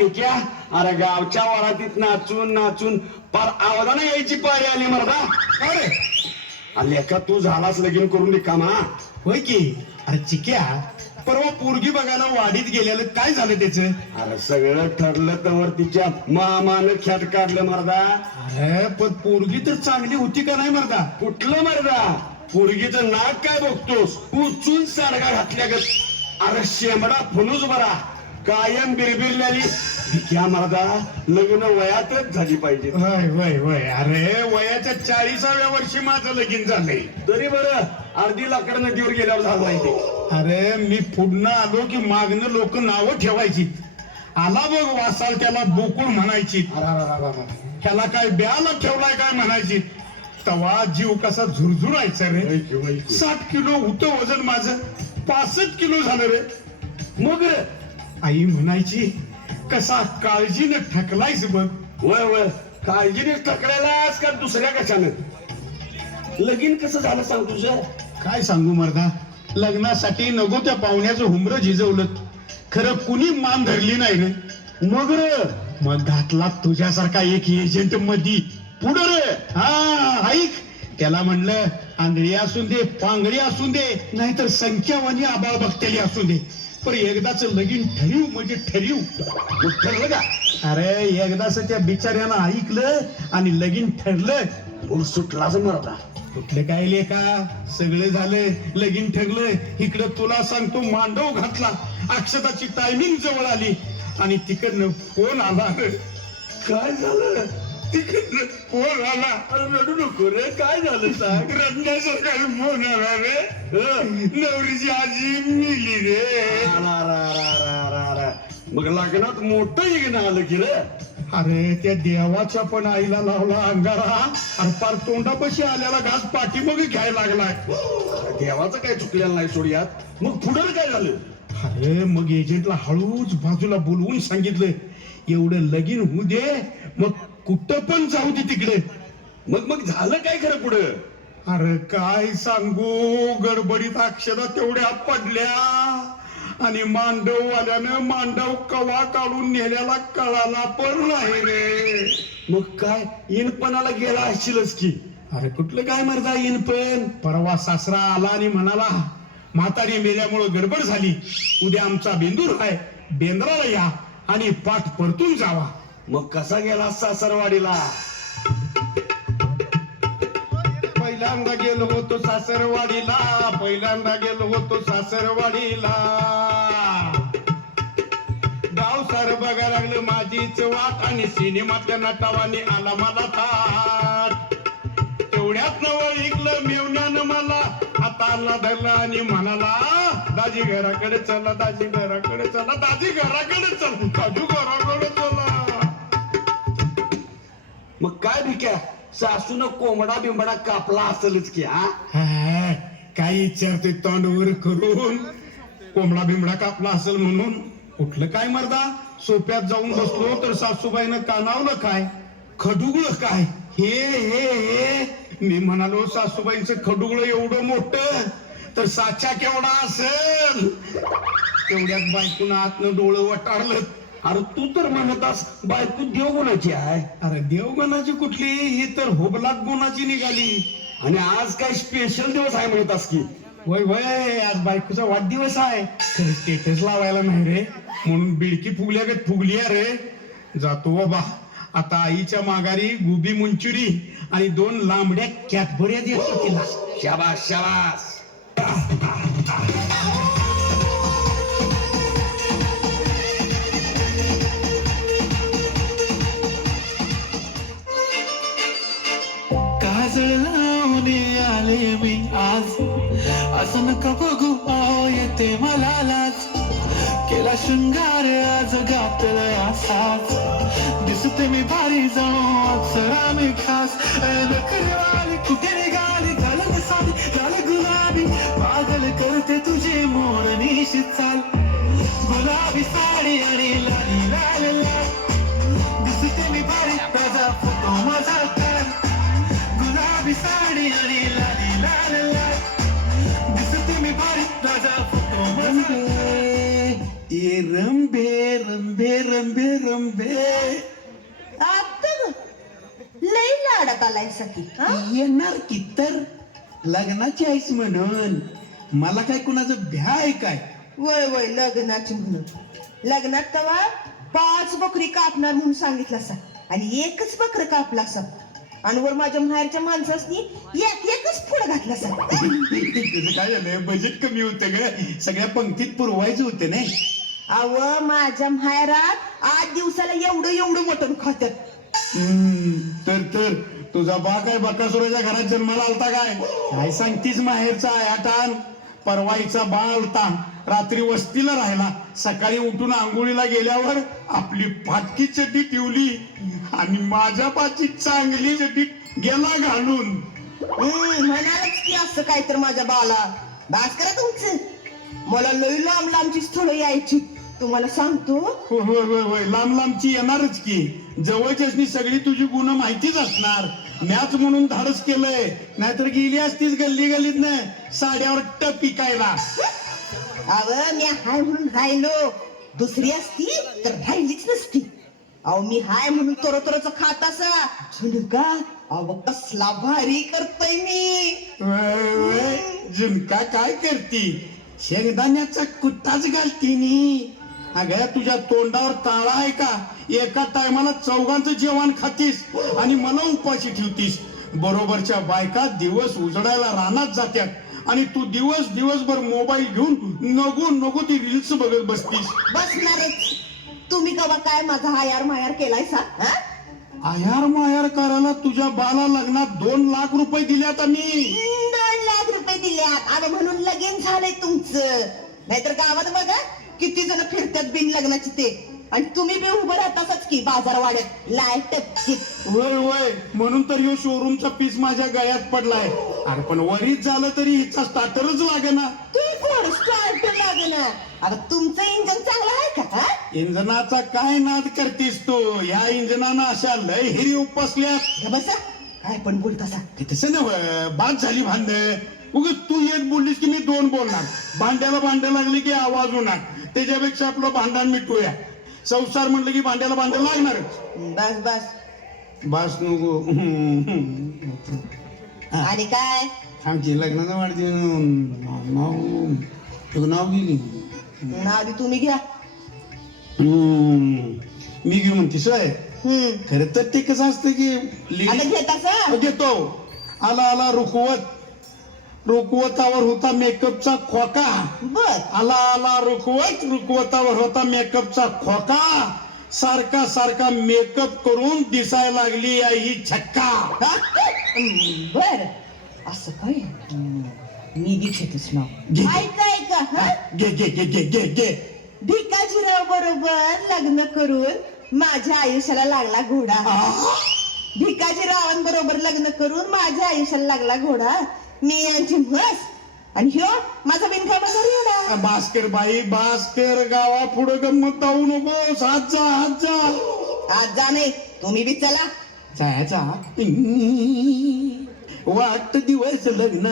भिक्या अरे गावच्या वरातीत नाचून नाचून पार आवाजाने यायची पाळी आली मरदा अरे अरे एका तू झालाच लगीन करून रिकामा. होय की? अरे चिक्या परवा पोरगी बघायला वाडीत गेलेलं काय झालं त्याचं? अरे सगळं ठरलं तर तिच्या मामानं ख्यात काढलं मरदा. अरे पण पोरगी तर चांगली होती का नाही मर्दा? कुठलं मरदा? पोरगीचं नाक काय बघतोस? उचून साडगा घातल्या ग अरे शेंबडा फुलूच बरा. कायम बिरबिरलेली भिक्या मरदा लग्न वयातच झाली पाहिजे. होय होय होय. अरे वयाच्या चाळीसाव्या वर्षी माझं लगीन झालंय. तरी बरं अर्धी लाकड नदीवर गेल्यावर झालं ते अरे मी पुढनं आलो की मागणं लोक नावं ठेवायची. आला बघ वासाल त्याला बोकुळ म्हणायची. त्याला काय ब्याला ठेवलाय काय म्हणायची. तवा जीव कसा झुरझुरायचा रे. साठ किलो होतं वजन माझं. पासष्ट किलो झालं रे. मग रे आई म्हणायची कसा काळजीने ठकलायस बघ. वय वय काळजीने टकरायलास का दुसऱ्या कशानं? लगीन कसं झालं सांग तुझं? काय सांगू मर्दा? लग्नासाठी नको त्या पाहुण्याचं हुमरं झिजवलं खरं कुणी मान धरली नाही रे. मग रे मग घातला तुझ्यासारखा एक एजंट मधी. पुढं रे. हा ऐक. त्याला म्हणलं आंधळी असून दे पांगडी असून दे नाहीतर संख्यावानी आबाळ बघतेली असू दे. पण एकदाच लगीन ठरीव म्हणजे ठरीव. मग ठरलं का? अरे एकदाच त्या बिचाऱ्यानं ऐकलं आणि लगीन ठरलं. मग सुटलाच मरदा कुठलं काय लेका? सगळं झालं लगीन ठरलं. इकडं तुला सांगतो मांडव घातला. अक्षताची टायमिंग जवळ आली. आणि तिकडनं फोन आला. काय झालं? फोन आला अरे रडू नको रे काय झालं सांग? रडण्यासारखा फोन आला रे. हं? नवरीची आजी मिली रे. मग लग्नात मोठं येणं आलं की रे? अरे त्या देवाच्या पण आईला लावला अंगारा. अरे पार तोंडापाशी आल्याला घास पाठीमागे घ्यायला लागलाय. देवाचं काय चुकलेलं नाही सोडियात मग पुढं काय झालं? अरे मग एजंटला हळूच बाजूला बोलवून सांगितलं. एवढं लगीन होऊ दे मग कुठं पण जाऊ दे तिकडे. मग मग झालं काय खरं पुढं? अरे काय सांगू? गडबडीत अक्षरा तेवढ्या पडल्या. आणि मांडव आल्यानं मांडव कवा काढून नेल्याला कळाला पण नाही रे. मग काय? इनपणाला गेला असशीलच की. अरे कुठलं काय मर्दा येईन पण परवा सासरा आला आणि म्हणाला म्हातारी मेल्यामुळं गडबड झाली. उद्या आमचा बेंदूर आहे. बेंद्राला या आणि पाठ परतून जावा. मग कसा गेला सासरवाडीला? पहिल्यांदा गेलो होतो सासरवाडीला. पहिल्यांदा गेलो होतो सासरवाडीला. गाव सार बघायला लागलं माझीच वाट आणि सिनेमातल्या नटावानी आला मला ताट. तेवढ्यात नवळ ऐकलं मेवण्यानं मला. हाताला धरला आणि म्हणाला दाजी घराकडे चला दाजी घराकडे चला दाजी घराकडे चल दाजू घराकडे चला. मग काय भिक्या सासून कोंबडा बिंबडा कापला असेलच की हा? काय विचारते तोंडवर करून कोंबडा बिंबडा कापला असेल म्हणून कुठलं काय मर्दा? सोप्यात जाऊन बसलो तर सासूबाईनं कानावलं काय? खडुगळ काय? हे हे हे. मी म्हणालो सासूबाईंचं खडुगळ एवढं मोठं तर साचा केवढा असेल? तेवढ्यात बायकून आतनं डोळं वटारलं. अरे तू तर म्हणतास बायको देव गुणाची आहे. अरे देवगणाची कुठली? ही तर होबलाक गुणाची निघाली. आणि आज काय स्पेशल दिवस आहे म्हणतास की? वय वय आज बायकोचा वाढदिवस आहे. खरं स्टेटस लावायला नाही रे. म्हणून बिडकी फुगल्यागत फुगली आहे रे. जातो बाबा. आता आईच्या माघारी गोबी मंचुरी आणि दोन लांबड्या कॅटबऱ्या देतो तिला. शाबास शाबास. असं नका बघू? आओ येते मला लाच केला शृंगार आज गातल असाच. दिसते मी भारी जाऊ अक्षरा मी खास. नकरवाली कुठे निघाली झालं साधी झालं गुलाबी. पागल करते तुझे मोर निशित चाल. गुलाबी साडी आणि लाली लाल लाल. दिसते मी भारी ताजा फोटो माझा गुलाबी साडी आणि लाल ये रंबे रंबे रंबे रंबे आता लई लाडात आलाय सखी हा येणार की तर लग्नाची आईस म्हणून मला काय कुणाचं भ्या आहे काय वय वय लग्नाची म्हणून लग्नात तवा पाच बकरी कापणार म्हणून सांगितलं असा आणि एकच बकर कापला असा आणि वर माझ्या माहेरच्या माणसासनी एक पुढं घातला त्याचं काय झालं? बजेट कमी होतं ग. सगळ्या पंक्तीत पुरवायचं होतं नाही. अव माझ्या माहेरात आठ दिवसाला एवढं एवढं मटण खात्यात. हम्म, तर तर. तुझा बा काय बकासुराच्या घरात जन्माला आलता काय? काय सांगतीस माहेरचा आयाटान परवाईचा बाळ आलता. रात्री वस्तीला राहिला. सकाळी उठून आंघोळीला गेल्यावर आपली फाटकी चड्डी ठेवली आणि माझ्या पाची चांगली चड्डी गेला घालून. हम्म, म्हणालच की असं काय तर माझ्या बाला. बास करा तुमचं. मला लई लांब लांबची स्थळं यायची. तुम्हाला सांगतो. होय होय होय होय लांब लांबची येणारच की. जवळच्यासनी सगळी तुझी गुण माहितीच असणार. मॅच म्हणून धाडस केलंय. नाहीतर गेली असतीच गल्ली गल्लीत ना साड्यावर टप पिकायला. अव मी हाय म्हणून राहिलो. दुसरी असती तर राहिलीच नसती. अहो मी हाय म्हणून तोर तोरच खात असा. झुणका? अव कसला भारी करतोय मी. झुणका काय करती? शेंगदाण्याचा कुट्टाच घालती नी. अगं तुझ्या तोंडावर ताळा आहे का? एका टायमाला चौघांचं जेवण खातीस आणि मला उपाशी ठेवतीस. बरोबरच्या बायका दिवस उजडायला रानात जात्यात आणि तू दिवस दिवसभर मोबाईल घेऊन नगू नगू ती रील्स बघत बसतीस. बसणारच. तुम्ही कवा काय माझा हायार मायार केलाय सा? हा? आयार मायार करायला तुझ्या बाला लग्नात दोन लाख रुपये दिल्यात आम्ही दोन लाख रुपये दिल्यात अरे म्हणून लगीन झालंय तुमचं. नाहीतर गावात बघा किती जण फिरतात बिन लग्नाचे ते. आणि तुम्ही बी उभं राहताच की बाजार वाढत लाइट टपकीत वय वय. म्हणून तर ह्यो शोरूमचा पीस माझ्या गळ्यात पडलाय. अरे पण वरीच झालं तरी हिचा स्टार्टरच लागेना तू कोण? स्टार्ट अगं तुमचं इंजन चांगलं आहे का हा? इंजनाचा काय नाद करतीस तू? ह्या इंजनानं अशा लय हिरी उपसल्यात. बसा. काय पण बोलतासा ते तसं नव बाद झाली भांड. उगच तू एक बोललीस की मी दोन बोलणार. भांड्याला भांड्या लागली की आवाज होणार. त्याच्यापेक्षा आपलं भांडण मिटूया संसार म्हटलं की भांड्याला भांड्या लागणारच बस बस. बस नको. आणि काय? आमची लग्नाचा वाढदिवस नाव तुझं नाव गेली ना आधी तुम्ही घ्या. मी घेऊ म्हणतीस होय हम्म. खरं तर ते कसं असतं की आता घेतासा घेतो. आला आला रुकवत. रुकवतावर होता मेकअपचा खोका. बर. आला आला रुकवत रुकवतावर होता मेकअपचा खोका. सारखा सारखा मेकअप करून दिसायला लागली आहे ही छक्का? बर. असं काय. मी घेतेच. नाव. ऐका ऐका हा घे घे घे घे घे घे. भिकाजीराव बरोबर लग्न करून माझ्या आयुष्याला लागला घोडा. आ, भिकाजीरावांबरोबर लग्न करून माझ्या आयुष्याला लागला घोडा. मी यांची म्हस. आणि ह्यो माझा बिनकामा एवढा भास्कर बाई भास्कर गावा पुढं गंमत जाऊ नको. हात जा हात जा. आज जा नाही. तुम्ही बी चला. जायचा वाट दिवस लग्न.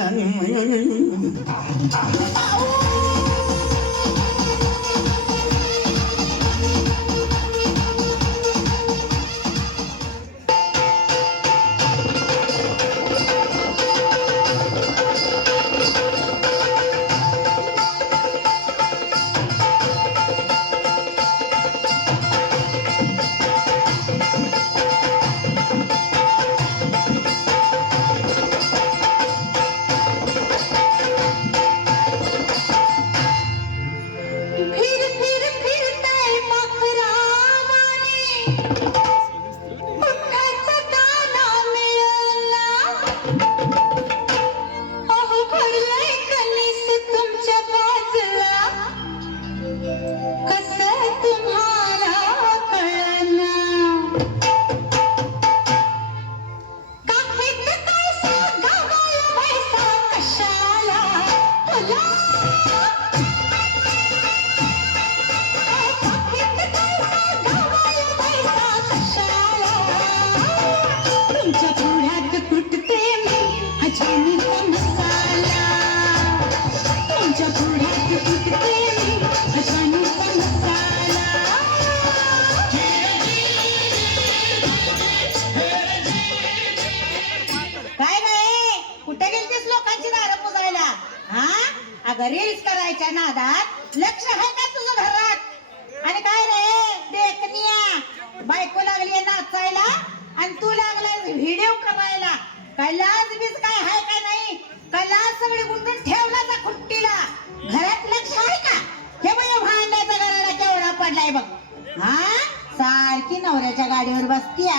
नवऱ्याच्या गाडीवर बसतीया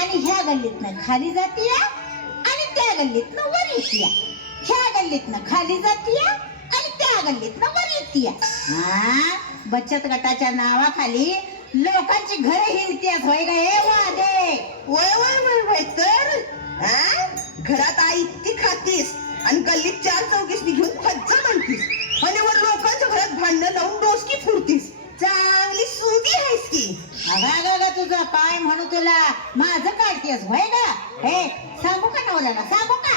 आणि ह्या गल्लीतनं खाली जातीया आणि त्या गल्लीतनं वर येतीया. ह्या गल्लीतनं खाली जातीया आणि त्या गल्लीतनं वर येतीया. हा बचत गटाच्या नावाखाली लोकांची घरे हिंडतीयास होय ग हे वादे. वय वय वय वय तर? हा? घरात आई इतकी खातीस आणि गल्लीत चार चौकीस निघून फज्जा म्हणतीस आणि वर लोकांच्या घरात भांडणं लावून डोसकी फुडतीस चांगली सुगी आहेस की. अगं अगं अगं तुझं काय म्हणू तुला. माझं काढतेस होय का हे सांगू का नवऱ्याला? सांगू का?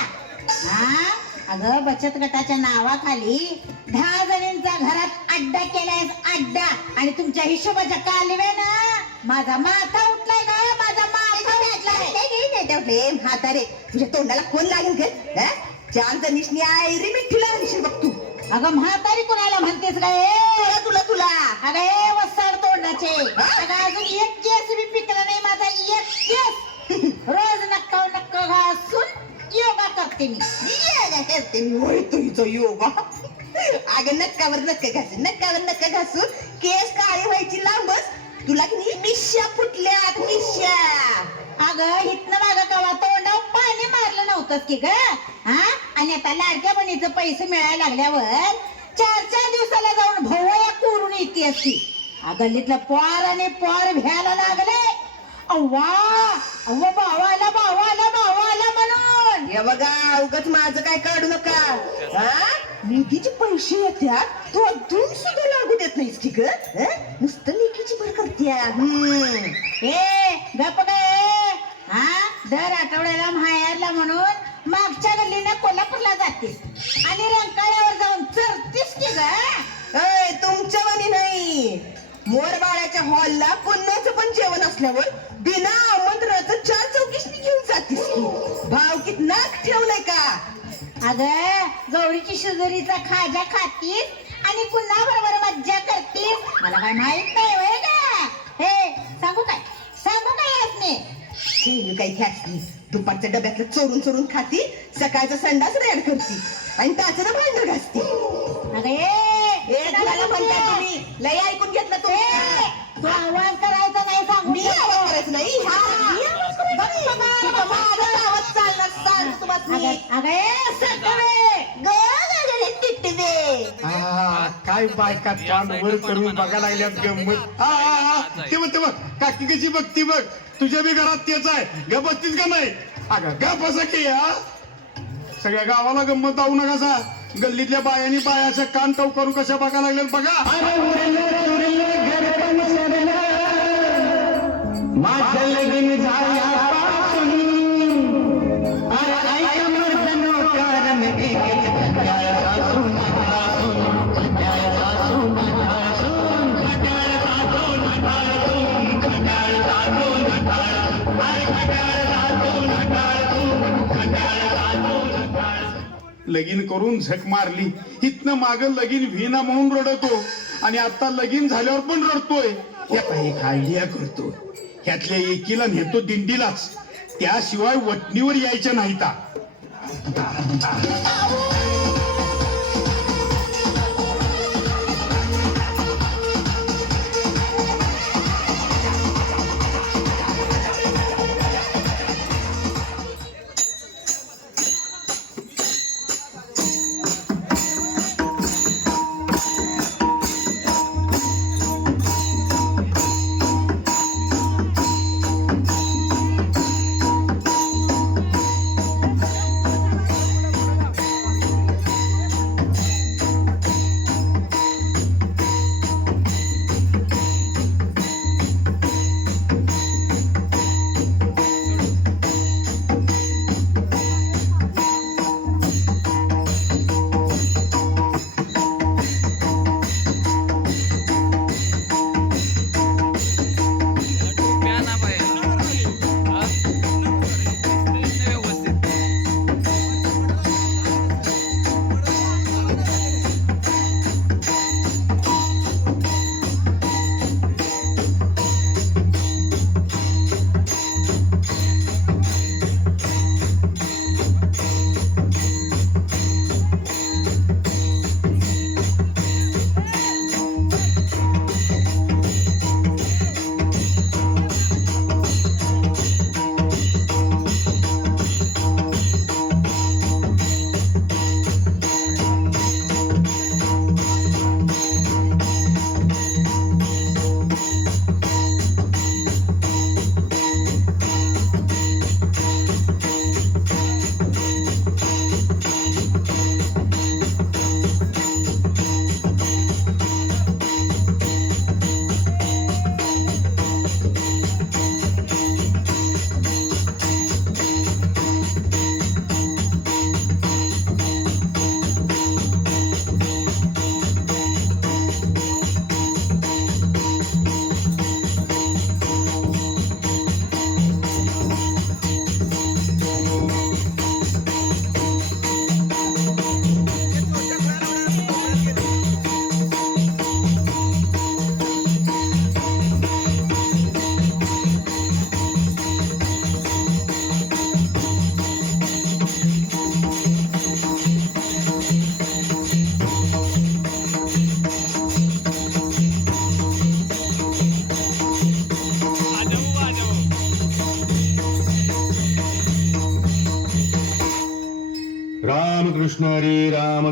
हा? अगं बचत गटाच्या नावाखाली दहा जणींचा घरात अड्डा केलाय अड्डा. आणि तुमच्या हिशोबाच्या कालव्यानं माझा माथा उठलाय का माझा माथा उठलाय. तेवढे म्हातारे. तुझ्या तोंडाला कोण लागेल ग हा? चार जणीसनी आयरी मिठीला आणशील बघ तू. अगं म्हातारी कुणाला म्हणतेस काय तुला तुला. हे वसाड तोंडाचे. अगं अजून एक केस बी पिकला नाही माझा एक केस. रोज नक्का नक्का घासून योगा करते मी. योगा करते मी? होय तुझं योगा. अगं नक्कावर नक्का घासून नक्कावर नक्का घासून केस काळी व्हायची लांबच. तुला की नाही मिश्या फुटल्यात मिश्या. अगं इथनं मागं कवा तोंडावर पाणी मारलं नव्हतंच की ग? हा? आणि आता लाडक्या बहिणीचं पैसे मिळायला लागल्यावर चार चार दिवसाला जाऊन भोवया माहिती असती. गल्लीतलं पोर आणि पोर भ्यायला लागले. अव्वा अव्वा भावाला भावाला भावाला म्हणून. हे बघा उगच माझं काय काढू नका. हा? निधीचे पैसे येत्यात तो अजून सुद्धा लागू देत नाहीस की ग? नुसतं लेखीची भर करत्या हम्म. ए गप गे हा? दर आठवड्याला माहेरला म्हणून मागच्या गल्लीनं कोल्हापूरला जाते आणि रंकाळ्यावर जाऊन चरतीस की ग? अय, तुमच्या वाणी नाही. मोरबाळ्याच्या हॉलला पुण्याचं पण जेवण असल्यावर बिना आमंत्रणाचं चार चौकीसनी घेऊन जातीस की भावकीत नाक ठेवलंय का? अग गौरीची शिजोरीचा खाजा खातीस आणि पुन्हा बरोबर मज्जा करतीस. मला काय माहीत नाही होय का हे सांगू काय? सांगू काय यासने? हे काही दुपारच्या डब्यातलं चोरून चोरून खाती सकाळचा संडास रेड करती आणि त्याचं भांड घासती. अगं तुम्ही? लय ऐकून घेतलं ए, तुम्ही तू आवाज करायचा नाही सांगू मी आवाज करायचं नाही? हा. आवाज. बघ बघा, चालणार सांग तुम्हाला काय बायका वर करून बघायला लागल्यात गंमत. हा हा हा ते बघ ते बघ काकी कशी बघती बघ. तुझ्या बी घरात तेच आहे. ग बसतीस का नाही? अगं ग बसा की सगळ्या गावाला गंमत जाऊ नका सा. गल्लीतल्या बायांनी बायाचं कान टव करू कशा बघा लागले बघा. माझ्या लगीन झाल्यापासून लगीन करून झक मारली. इथनं माग लगीन व्हिना म्हणून रडतो. आणि आता लगीन झाल्यावर पण रडतोय. याचा एक आयडिया करतो. ह्यातल्या एकीला नेतो दिंडीलाच. त्याशिवाय वटणीवर यायच्या नाहीता.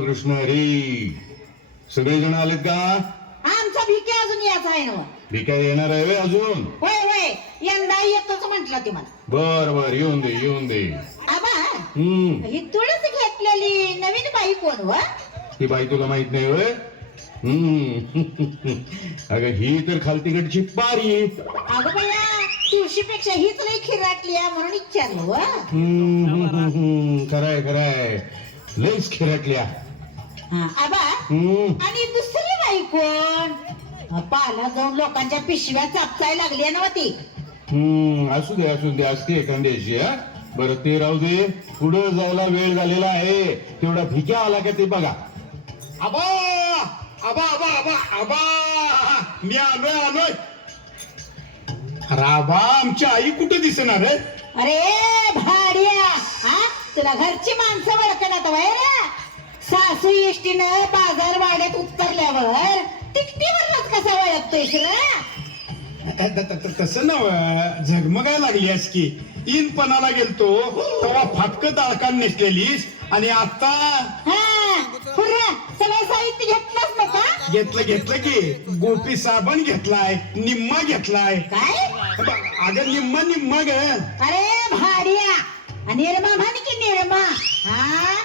रामकृष्ण हरी. सगळेजण आलेत का? आमचा भिके अजून याच आहे ना भिका येणार आहे व्हय अजून? होय होय. यंदा येतोच म्हटलं ते मला. बर बर. येऊन दे येऊन दे. आबा हम्म. ही तुळस घेतलेली नवीन बाई कोण व? ही बाई तुला माहीत नाही होय हम्म. अगं ही तर खालतीकडची पारी. अगं बया तुळशीपेक्षा हीच लई खिराटली आहे म्हणून विचारलं व. हम्म, हम्म, हम्म, हम्म. खरंय खरंय. लईच खिरटल्या आबा आणि दुसरी बाई कोण? पाला जाऊन लोकांच्या पिशव्या चापसाय लागली ना ती हम्म असू दे असू दे असते एखाद्याची हा. बरं ते राहू दे. पुढं जायला वेळ झालेला आहे. तेवढा भिक्या आला का ते बघा. आबा आबा आबा आबा आबा. मी आलोय आलोय. अरे आबा आमची आई कुठे दिसणार आहे? अरे भाड्या. हा? तुला घरची माणसं ओळखणार वय रे. सासू इष्टीनं बाजार वाड्यात उतरल्यावर तिकटीवरच कसा त- तसं नव झगमगाय लागलीस की. इनपणाला गेलतो तेव्हा फाटकत अडकान नेसलेलीस आणि आता हा सगळं साहित्य घेतलंच ना का? घेतलं घेतलं की. गोपी साबण घेतलाय निम्मा घेतलाय. काय? अगं निम्मा निम्मा ग. अरे भाड्या. निर्मा म्हण की निर्मा. हा?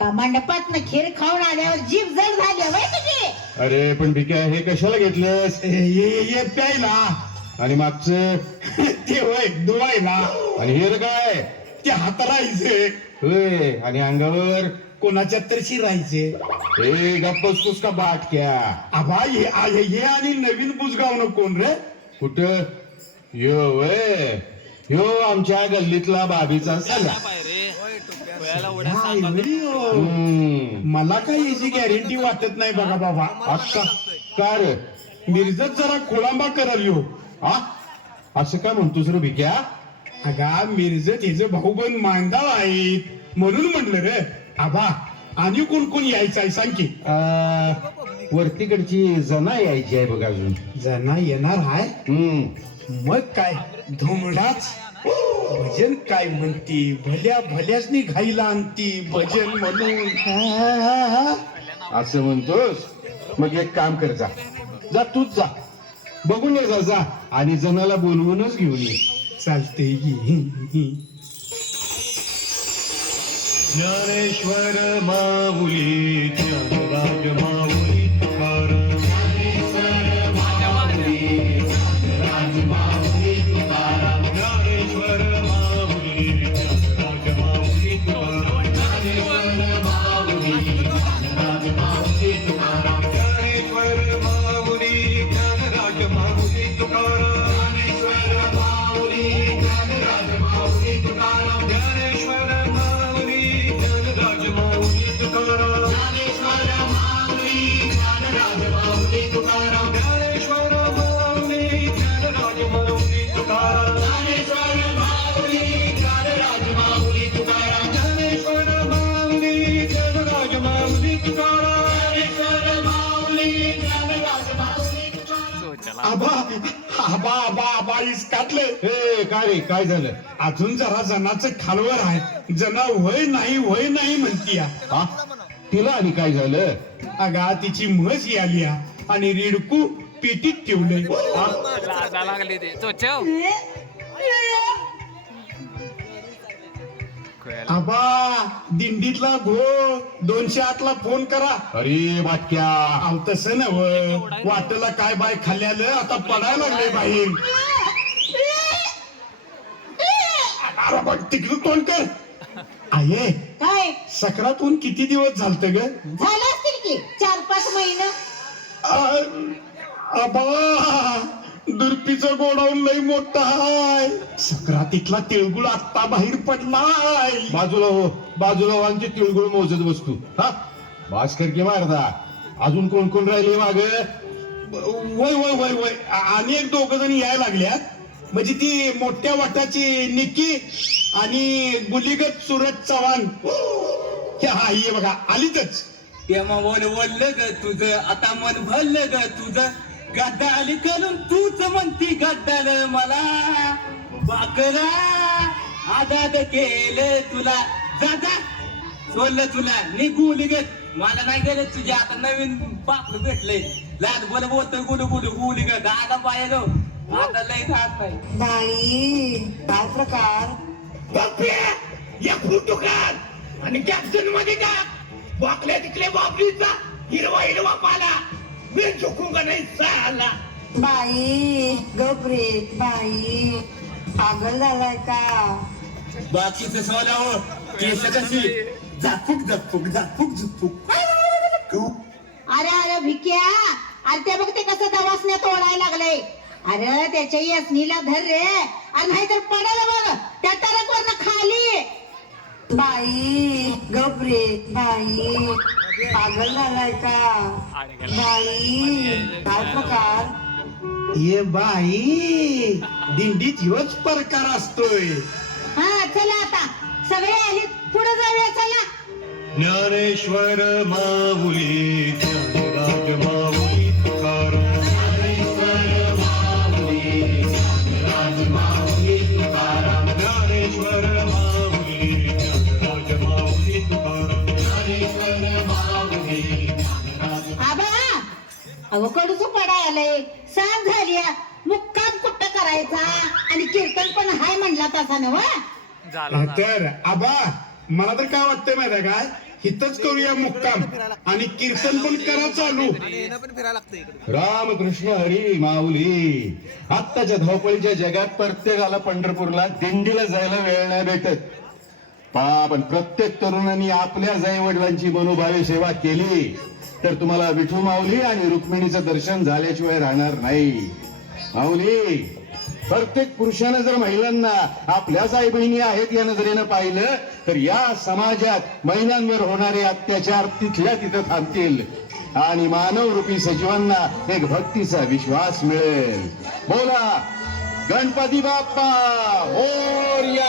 का मंडपात खीर खाऊन आल्यावर जीभ जड झाली वय तुझी? अरे पण भिक्या हे कशाला घेतलंस ये ये प्यायला. आणि मागचं? ते होय धुवायला. आणि हे रे काय? ते हातरायचे होय आणि अंगावर? कोणाच्या तर शिरायचे हे गप्प बसतोस का बाटक्या? आबा ये आ- ये ये आणि नवीन बुजगाव कोण रे? कुठं? यो वय ह्यो आमच्या गल्लीतला बाबीचा सला हाय, व्हिडिओ. हम्म. मला काही याची गॅरंटी वाटत नाही बघा बाबा. आता का रे? मिरजत जरा खोळंबा करल यो. हा? असं काय म्हणतोस रे भिक्या? अगा मिरजत हिचे भाऊ बहीण मांदाळ आहेत म्हणून म्हटलं रे. आबा आणि कोण कोण यायचं आहे सांग की? वरतीकडची जना यायची आहे बघ अजून. जना येणार हाय? हम्म. मग काय? धुमडाच? भजन काय म्हणती? भल्या भल्यासनी घाईला आणती भजन म्हणून. असं म्हणतोस? मग एक काम कर जा. जा तूच जा. बघून ये जा जा. आणि जनाला बोलवूनच घेऊन ये. चालते ज्ञानेश्वर माऊली ज्ञानराज माऊली आबा इसकाटले ए काय रे? काय झालं? अजून जरा जनाचं खालवर आहे. जना वय नाही वय नाही म्हणती. हा? तिला आणि काय झालं? अगा तिची म्हस आली या. आणि रिडकू पेटीत हा? लागली ते. चोचव आबा दिंडीतला घो दोनशे आठ ला फोन करा. अरे बाटक्या. अहो तसं नव वाटेला काय बाय खाल्ल्यालं? आता पडायला लागले बाहेर अरे बघ तिकडं तोंड कर. आहे काय? सकरातून किती दिवस झालत ग? झालं असतील की? चार पाच महिने. आ- आबा दुर्पीचं गोडाऊन लय मोठा हाय. सक्रातीतला तिळगुळ आत्ता बाहेर पडलाय. बाजूला हो बाजूला हो आमची तिळगुळ मोजत बसतो. हा भास्कर की मारदा. अजून कोण कोण राहिले माग? वय वय वय वय आ- आणि एक दोघ जण यायला लागल्यात. म्हणजे ती मोठ्या वाटाची निक्की आणि गुलीगत सुरज चव्हाण. हो! हे! हा ये बघा आलीतच. तेव्हा बोल बोललं ग तुझं आता मन भरलं ग तुझं. गद्दाली करून तूच म्हणती गद्दाल मला. बाकरा आदाद केलं तुला. जा जा. सोडलं तुला. निघून गत मला नाही गेलं तुझ्या. आता नवीन बापलं भेटलंय. लाद बोल बोलतोय गुलू गुलू गुली गत आगा पाहिलं आता लय खात नाही बाई काय प्रकार. बापरे या फोटो काढ आणि कॅप्शनमध्ये टाक. वाकल्या तिकले बापरीचा हिरवा हिरवा पाला. मी झोकूंगा नाही साला? बाई गपरे बाई. पागल झालाय का? बाकीचं सोलावं केस कशी? झापूक झपूक झापूक झुपूक अरे अरे भिक्या. अरे ते बघ ते कसं दवासण्यात ओढायला लागलंय. अरे त्याच्या यसनीला धर रे. अरे नाहीतर पडायला बघ. त्या टरक खाली. बाई गपरे बाई. पागल झालाय का? बाई काय प्रकार? ये बाई दिंडीत ह्योच प्रकार असतोय. हा चला आता. सगळे आले. पुढे जाऊया चला. ज्ञानेश्वर माऊली अगं कडूच पडाय आलंय. सांग झाली मुक्काम कुठं करायचा? आणि कीर्तन पण हाय म्हणला तसा नव तर आबा मला तर काय वाटतंय माहिती काय हिथच करूया मुक्काम. आणि कीर्तन पण करा चालू. रामकृष्ण हरी माऊली. आत्ताच्या धावपळीच्या जगात प्रत्येकाला पंढरपूरला दिंडीला जायला वेळ नाही भेटत. पा- पण प्रत्येक तरुणांनी आपल्या जाई वडिलांची मनोभावे सेवा केली. तर तुम्हाला विठू माऊली आणि रुक्मिणीचं दर्शन झाल्याशिवाय राहणार नाही. माऊली प्रत्येक पुरुषानं जर महिलांना आपल्या आई बहिणी आहेत या नजरेनं पाहिलं तर या समाजात महिलांवर होणारे अत्याचार तिथल्या तिथं थांबतील. आणि मानव रूपी सजीवांना एक भक्तीचा विश्वास मिळेल. बोला गणपती बाप्पा हो मोरया